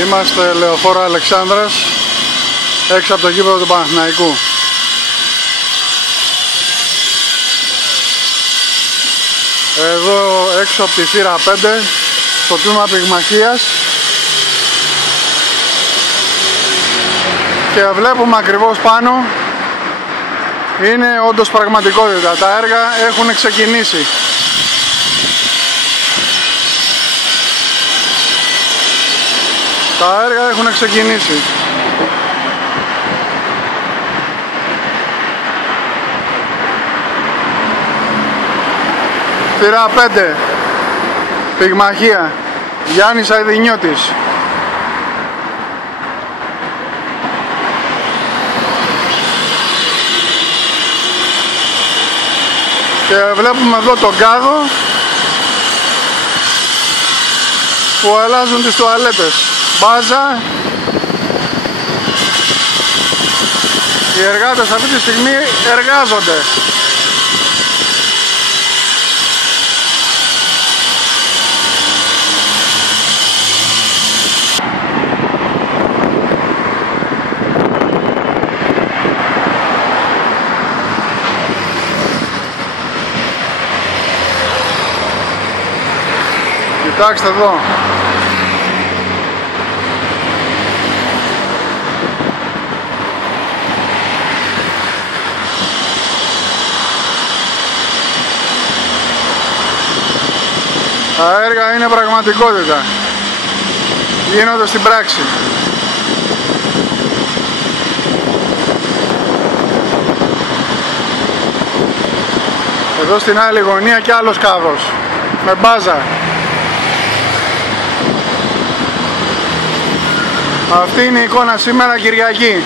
Είμαστε Λεωφόρο Αλεξάνδρας, έξω από το γήπεδο του Παναθηναϊκού. Εδώ έξω από τη θύρα 5, στο τμήμα πυγμαχίας, και βλέπουμε ακριβώς πάνω, είναι όντως πραγματικότητα. Τα έργα έχουν ξεκινήσει. Τα έργα έχουν ξεκινήσει. Θύρα 5, πυγμαχία, Γιάννης Αηδινιώτης. Και βλέπουμε εδώ τον κάδο που αλλάζουν τις τουαλέτες. Μπάζα. Οι εργάτες αυτή τη στιγμή εργάζονται. Κοιτάξτε εδώ. Τα έργα είναι πραγματικότητα. Γίνονται στην πράξη. Εδώ στην άλλη γωνία κι άλλος κάδος με μπάζα. Αυτή είναι η εικόνα σήμερα Κυριακή.